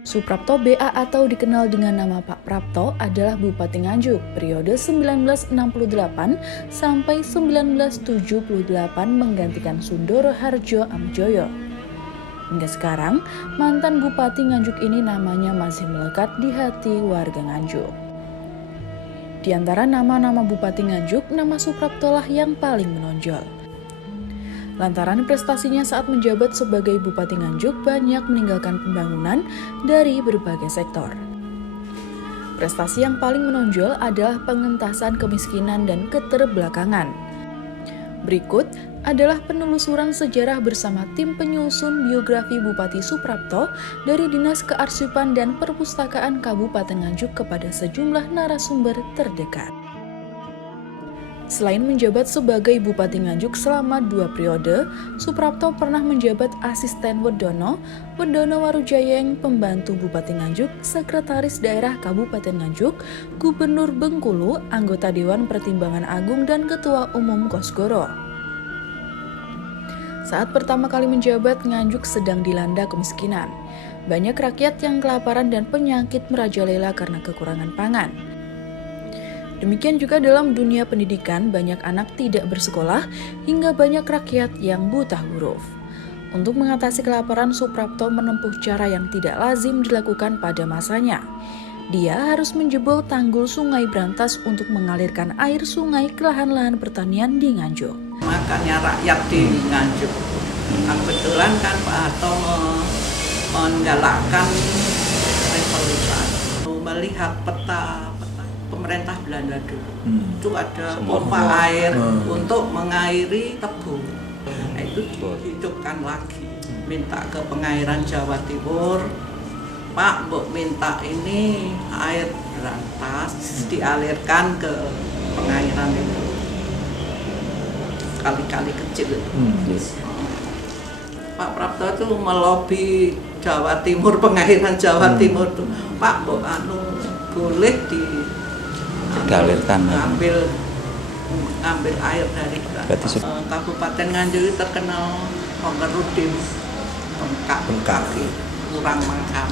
Suprapto BA atau dikenal dengan nama Pak Prapto adalah Bupati Nganjuk periode 1968 sampai 1978 menggantikan Sundoro Harjo Amjoyo. Hingga sekarang, mantan Bupati Nganjuk ini namanya masih melekat di hati warga Nganjuk. Di antara nama-nama Bupati Nganjuk, nama Suprapto lah yang paling menonjol. Lantaran prestasinya saat menjabat sebagai Bupati Nganjuk banyak meninggalkan pembangunan dari berbagai sektor. Prestasi yang paling menonjol adalah pengentasan kemiskinan dan keterbelakangan. Berikut adalah penelusuran sejarah bersama tim penyusun biografi Bupati Suprapto dari Dinas Kearsipan dan Perpustakaan Kabupaten Nganjuk kepada sejumlah narasumber terdekat. Selain menjabat sebagai Bupati Nganjuk selama 2 periode, Suprapto pernah menjabat asisten Wedono Warujayeng, pembantu Bupati Nganjuk, Sekretaris Daerah Kabupaten Nganjuk, Gubernur Bengkulu, anggota Dewan Pertimbangan Agung, dan Ketua Umum Kosgoro. Saat pertama kali menjabat, Nganjuk sedang dilanda kemiskinan. Banyak rakyat yang kelaparan dan penyakit merajalela karena kekurangan pangan. Demikian juga dalam dunia pendidikan, banyak anak tidak bersekolah hingga banyak rakyat yang buta huruf. Untuk mengatasi kelaparan, Suprapto menempuh cara yang tidak lazim dilakukan pada masanya. Dia harus menjebol tanggul Sungai Brantas untuk mengalirkan air sungai ke lahan-lahan pertanian di Nganjuk. Makanya rakyat di Nganjuk, kebetulan kan Pak Harto menggalakkan revolusi, melihat peta pemerintah Belanda dulu. Itu ada pompa air untuk mengairi Tebu. Nah, itu dihidupkan lagi. Minta ke pengairan Jawa Timur, Pak, Mbok minta ini air Brantas dialirkan ke pengairan itu. Kali-kali kecil itu. Pak Prapto itu melobi Jawa Timur, pengairan Jawa Timur itu, Pak, Mbok boleh dialirkan, ngambil air dari Kabupaten Nganjuk itu terkenal pengerudim bengkak kurang makam.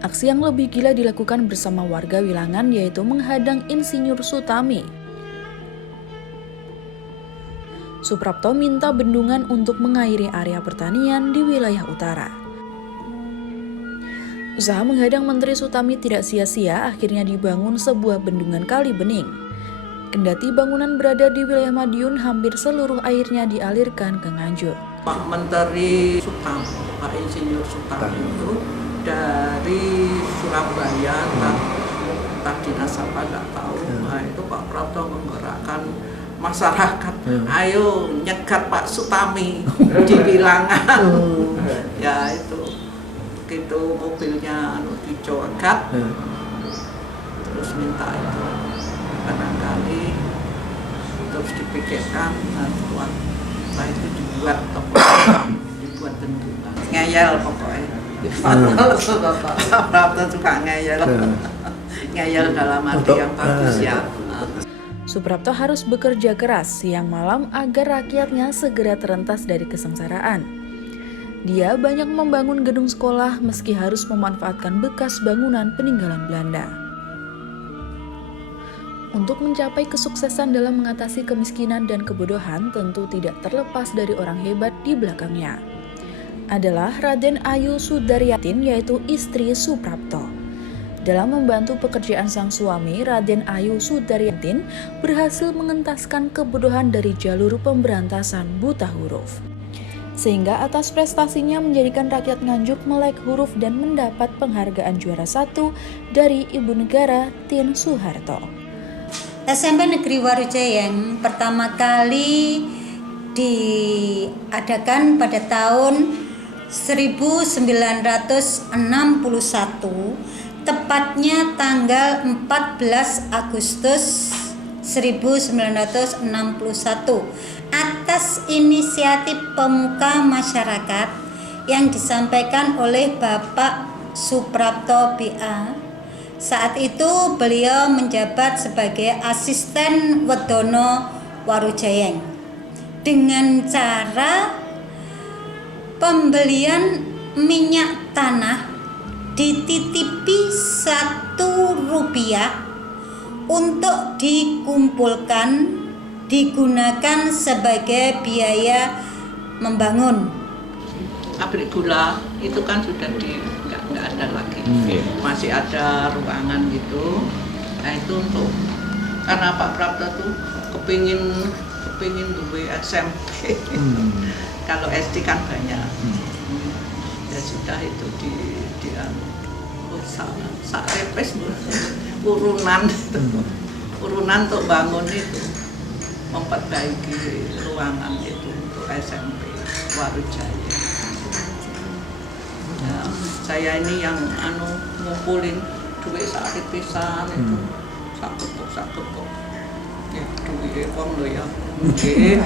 Aksi yang lebih gila dilakukan bersama warga Wilangan, yaitu menghadang Insinyur Sutami. Suprapto minta bendungan untuk mengairi area pertanian di wilayah utara. Usaha menghadang Menteri Sutami tidak sia-sia, akhirnya dibangun sebuah bendungan Kali Bening. Kendati bangunan berada di wilayah Madiun, hampir seluruh airnya dialirkan ke Nganjuk. Pak Menteri Sutami, Pak Insinyur Sutami itu dari Surabaya, tadi nasabah nggak tahu, nah itu Pak Prapto menggerakkan masyarakat, ayo nyegat Pak Sutami di Wilangan. Ya itu. Gitu mobilnya dicogat, terus minta itu barangkali terus dipikirkan, setelah itu dibuat bendungan. Ngeyel pokoknya. Prapto suka ngeyel. Ngeyel dalam arti yang bagus ya. Suprapto harus bekerja keras siang malam agar rakyatnya segera terentas dari kesengsaraan. Dia banyak membangun gedung sekolah meski harus memanfaatkan bekas bangunan peninggalan Belanda. Untuk mencapai kesuksesan dalam mengatasi kemiskinan dan kebodohan tentu tidak terlepas dari orang hebat di belakangnya. Adalah Raden Ayu Sudaryatin, yaitu istri Suprapto. Dalam membantu pekerjaan sang suami, Raden Ayu Sudaryatin berhasil mengentaskan kebodohan dari jalur pemberantasan buta huruf. Sehingga atas prestasinya menjadikan rakyat Nganjuk melek huruf dan mendapat penghargaan juara 1 dari Ibu Negara Tien Soeharto. SMP Negeri Warujayeng pertama kali diadakan pada tahun 1961, tepatnya tanggal 14 Agustus 1961. Atas inisiatif pemuka masyarakat yang disampaikan oleh Bapak Suprapto BA. Saat itu beliau menjabat sebagai asisten Wedono Warujayeng dengan cara pembelian minyak tanah dititipi Rp1 untuk dikumpulkan digunakan sebagai biaya membangun. Pabrik gula itu kan sudah nggak ada lagi, masih ada ruangan gitu. Nah itu untuk karena Pak Prapto tuh kepingin duwe SMP. Kalau SD kan banyak. Ya sudah itu di sak repes urunan untuk bangun itu, memperbaiki ruangan itu untuk SMP Warujaya. Ya, saya ini yang ngumpulin duit sak repesan itu sak kepok. Ya duit wong lho ya. Nggih.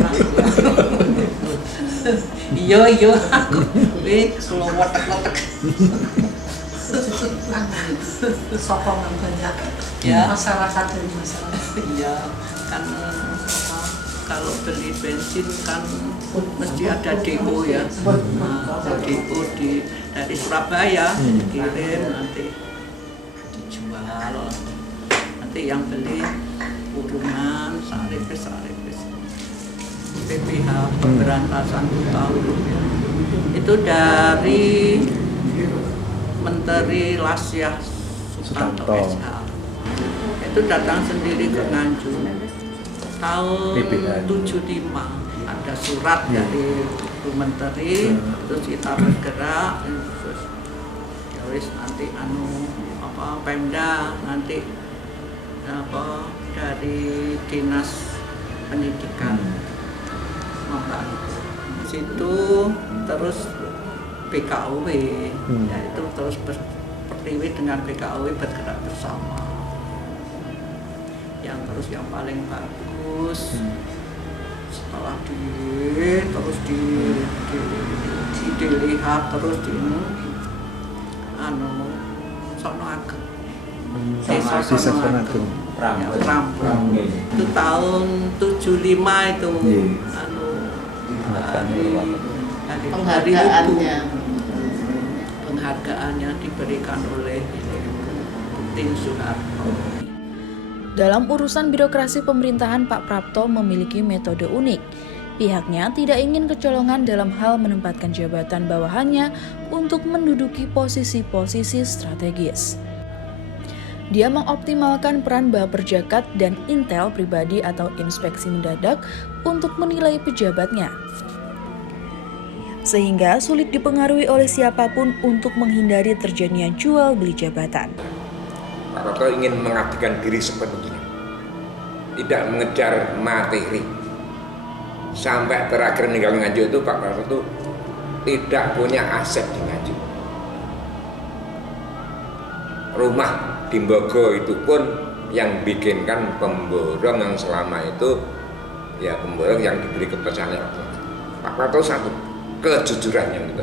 Iya aku selo wetek-wetek. Sokongan banyak Ya. masyarakat. Iya, kan kalau beli bensin kan mesti ada DO ya. Nah, DO dari Surabaya dikirim nanti dijual. Nanti yang beli kurungan saripes. PPH pemberantasan utang itu dari Menteri Lasyah Sutanto SH. Itu datang sendiri ke Nganjuk tahun 75. Ada surat dari Bu Menteri, terus kita bergerak, terus ya wis nanti Pemda nanti dari Dinas Pendidikan membantu. Situ terus BKUW, yaitu terus pertiwi dengan BKUW bergerak bersama. Yang paling bagus setelah terus dilihat terus Sono Ageng. Desa Sono Ageng. Prambon. Itu tahun 75 itu penghargaannya diberikan oleh Tin Soeharto. Dalam urusan birokrasi pemerintahan, Pak Prapto memiliki metode unik. Pihaknya tidak ingin kecolongan dalam hal menempatkan jabatan bawahannya untuk menduduki posisi-posisi strategis. Dia mengoptimalkan peran Baperjakat dan Intel pribadi atau inspeksi mendadak untuk menilai pejabatnya. Sehingga sulit dipengaruhi oleh siapapun untuk menghindari terjadinya jual beli jabatan. Pak Prapto ingin mengabdikan diri sepenuhnya, tidak mengejar materi. Sampai terakhir meninggal Nganjuk itu Pak Prapto itu tidak punya aset di Nganjuk. Rumah di Mbogo itu pun yang bikinkan pemborong yang selama itu ya pemborong yang diberi kepercayaan Pak Prapto satu kejujurannya gitu.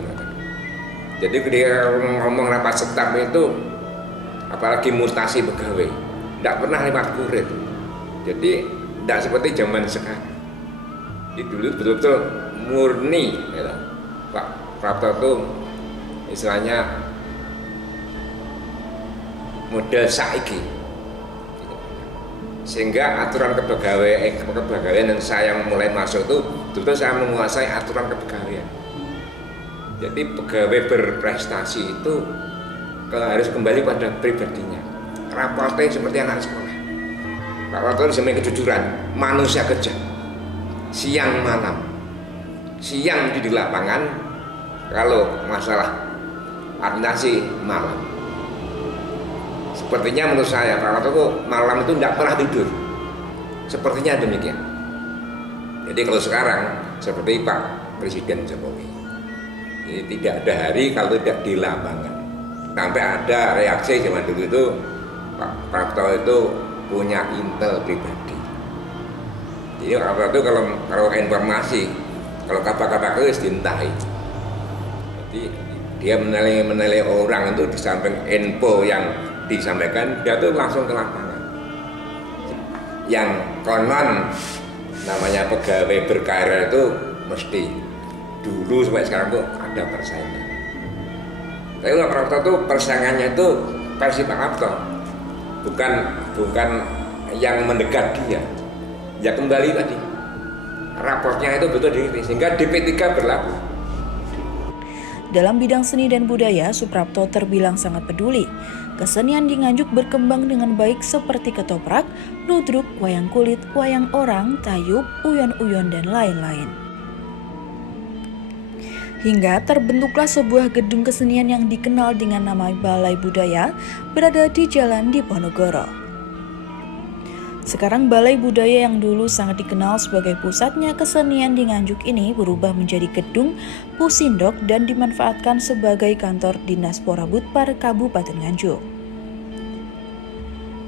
Jadi dia ngomong rapat staf itu apalagi mutasi pegawai tidak pernah lewat kurir, jadi tidak seperti zaman sekarang. Jadi dulu betul-betul murni gitu. Pak Prapto itu istilahnya model saiki gitu. Sehingga aturan kepegawaian yang saya mulai masuk itu betul-betul saya menguasai aturan kepegawaian. Jadi pegawai berprestasi itu harus kembali pada pribadinya. Raportnya seperti anak sekolah. Pak Prapto sebagai kejujuran, manusia kejam. Siang malam. Siang di lapangan, kalau masalah administrasi malam. Sepertinya menurut saya Pak Prapto malam itu tidak pernah tidur. Sepertinya demikian. Jadi kalau sekarang seperti Pak Presiden Jokowi, jadi tidak ada hari kalau tidak di lapangan. Sampai ada reaksi zaman dulu itu Pak Prapto itu punya intel pribadi. Jadi Pak Prapto kalau informasi, kalau kabar-kabar itu diintai. Jadi dia menilai orang itu di samping info yang disampaikan, dia tuh langsung ke lapangan. Yang konon namanya pegawai berkarir itu mesti dulu sampai sekarang tuh ada persaingan. Tapi Pak Prapto itu persaingannya itu versi Pak Prapto, bukan yang mendekat dia. Ya kembali tadi raportnya itu betul diri, sehingga DP3 berlaku. Dalam bidang seni dan budaya, Suprapto terbilang sangat peduli. Kesenian di Nganjuk berkembang dengan baik seperti ketoprak, ludruk, wayang kulit, wayang orang, tayub, uyon-uyon, dan lain-lain. Hingga terbentuklah sebuah gedung kesenian yang dikenal dengan nama Balai Budaya berada di Jalan Diponegoro. Sekarang Balai Budaya yang dulu sangat dikenal sebagai pusatnya kesenian di Nganjuk ini berubah menjadi gedung Pusindok dan dimanfaatkan sebagai kantor Dinas Porabudpar Kabupaten Nganjuk.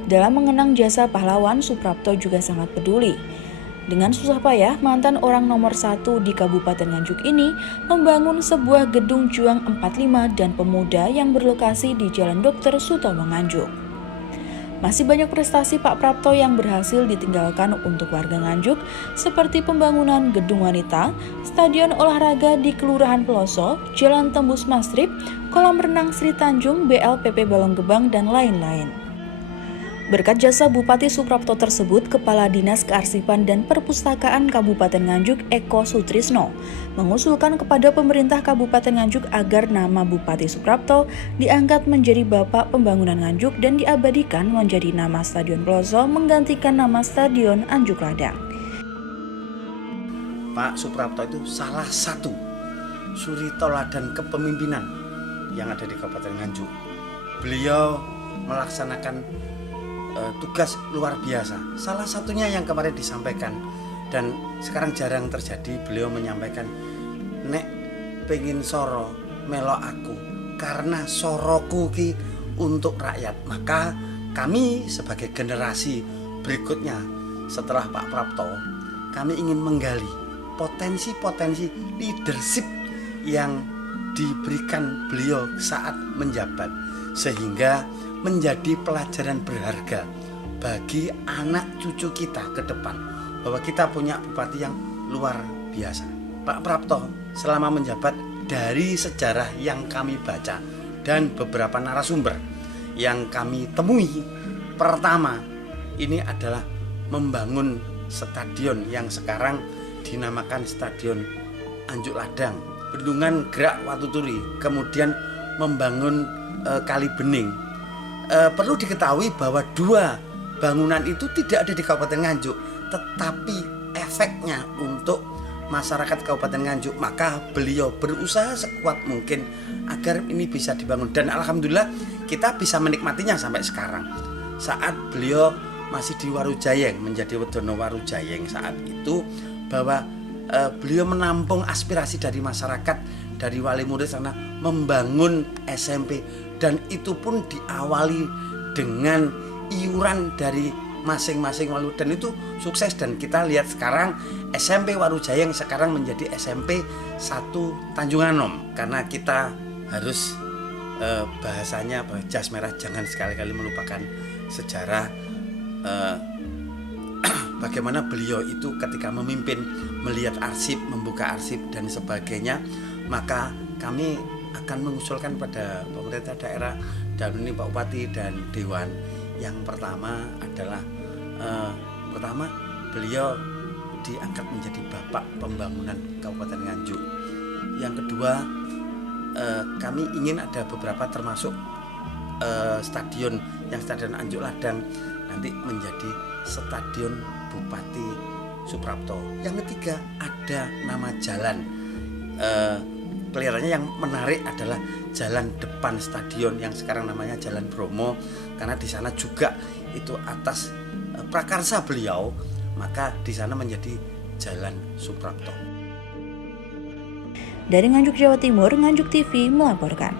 Dalam mengenang jasa pahlawan, Suprapto juga sangat peduli. Dengan susah payah, mantan orang nomor 1 di Kabupaten Nganjuk ini membangun sebuah gedung Juang 45 dan Pemuda yang berlokasi di Jalan Dr. Sutomo Nganjuk. Masih banyak prestasi Pak Prapto yang berhasil ditinggalkan untuk warga Nganjuk, seperti pembangunan gedung wanita, stadion olahraga di Kelurahan Peloso, Jalan Tembus Mastrip, kolam renang Sri Tanjung, BLPP Balonggebang, dan lain-lain. Berkat jasa Bupati Suprapto tersebut, Kepala Dinas Kearsipan dan Perpustakaan Kabupaten Nganjuk Eko Sutrisno mengusulkan kepada pemerintah Kabupaten Nganjuk agar nama Bupati Suprapto diangkat menjadi Bapak Pembangunan Nganjuk dan diabadikan menjadi nama Stadion Peloso menggantikan nama Stadion Anjuk Ladang. Pak Suprapto itu salah satu suri teladan kepemimpinan yang ada di Kabupaten Nganjuk. Beliau melaksanakan tugas luar biasa. Salah satunya yang kemarin disampaikan dan sekarang jarang terjadi, beliau menyampaikan, nek pengen soro melok aku karena soroku ki untuk rakyat. Maka kami sebagai generasi berikutnya setelah Pak Prapto, kami ingin menggali potensi-potensi leadership yang diberikan beliau saat menjabat, sehingga menjadi pelajaran berharga bagi anak cucu kita ke depan, bahwa kita punya bupati yang luar biasa. Pak Prapto selama menjabat, dari sejarah yang kami baca dan beberapa narasumber yang kami temui, pertama ini adalah membangun stadion yang sekarang dinamakan Stadion Anjuk Ladang, Bendungan Gerak Watuturi, kemudian membangun Kali Bening. Perlu diketahui bahwa dua bangunan itu tidak ada di Kabupaten Nganjuk, tetapi efeknya untuk masyarakat Kabupaten Nganjuk, maka beliau berusaha sekuat mungkin agar ini bisa dibangun, dan alhamdulillah kita bisa menikmatinya sampai sekarang. Saat beliau masih di Warujayeng, menjadi Wedono Warujayeng saat itu, bahwa beliau menampung aspirasi dari masyarakat, dari wali murid sana, membangun SMP, dan itu pun diawali dengan iuran dari masing-masing wali, dan itu sukses. Dan kita lihat sekarang SMP Warujayeng sekarang menjadi SMP 1 Tanjung Anom, karena kita harus bahasanya jas merah, jangan sekali-kali melupakan sejarah bagaimana beliau itu ketika memimpin, melihat arsip, membuka arsip dan sebagainya. Maka kami akan mengusulkan pada pemerintah daerah dan ini Pak Bupati dan Dewan, yang pertama adalah beliau diangkat menjadi Bapak Pembangunan Kabupaten Nganjuk. Yang kedua, kami ingin ada beberapa, termasuk stadion Anjuk Ladang nanti menjadi Stadion Bupati Suprapto. Yang ketiga, ada nama jalan. Kelihatannya yang menarik adalah jalan depan stadion yang sekarang namanya Jalan Bromo, karena di sana juga itu atas prakarsa beliau, maka di sana menjadi Jalan Suprapto. Dari Nganjuk, Jawa Timur, Nganjuk TV melaporkan.